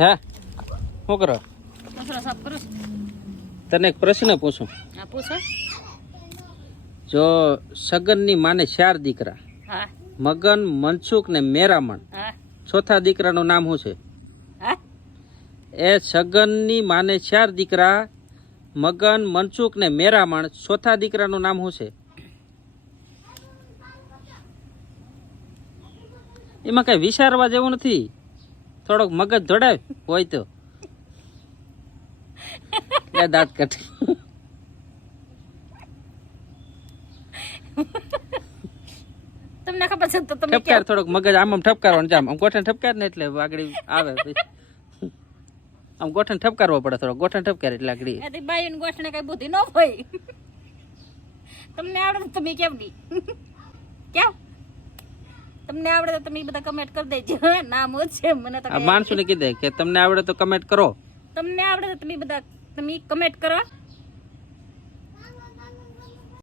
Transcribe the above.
હે શું કરો? તને એક પ્રશ્ન પૂછું. જો સગનની માને 4 દીકરા, મગન, મનસુખ ને મેરામણ, ચોથા દીકરાનું નામ શું છે? એ સગનની માને 4 દીકરા, મગન, મનસુખ ને મેરામણ, ચોથા દીકરાનું નામ શું છે? એમાં કઈ વિચારવા જેવું નથી, થોડોક મગજ દોડાવ હોય તો. દાંત કાઢ. તમને ખબર છે તો તમે ઠપકાર, થોડોક મગજ આમ ઠપકારવાનું, આમ ગોઠણ ઠપકાર ને એટલે આગળ આવે. આમ ગોઠણ ઠપકારવો પડે, થોડો ગોઠણ ઠપકાર એટલે આગળ. એથી બાઈન ગોઠણે કઈ બુદ્ધિ ન હોય. તમને આવડે તો તમે કેમ નહીં કેમ? તમને આવડે તો તમે બધા કમેન્ટ કરી દેજો. નામ છે મને તો આ માણસો ને કીધે કે તમને આવડે તો કમેન્ટ કરો. તમને આવડે તો તમે બધા કમેન્ટ કરો.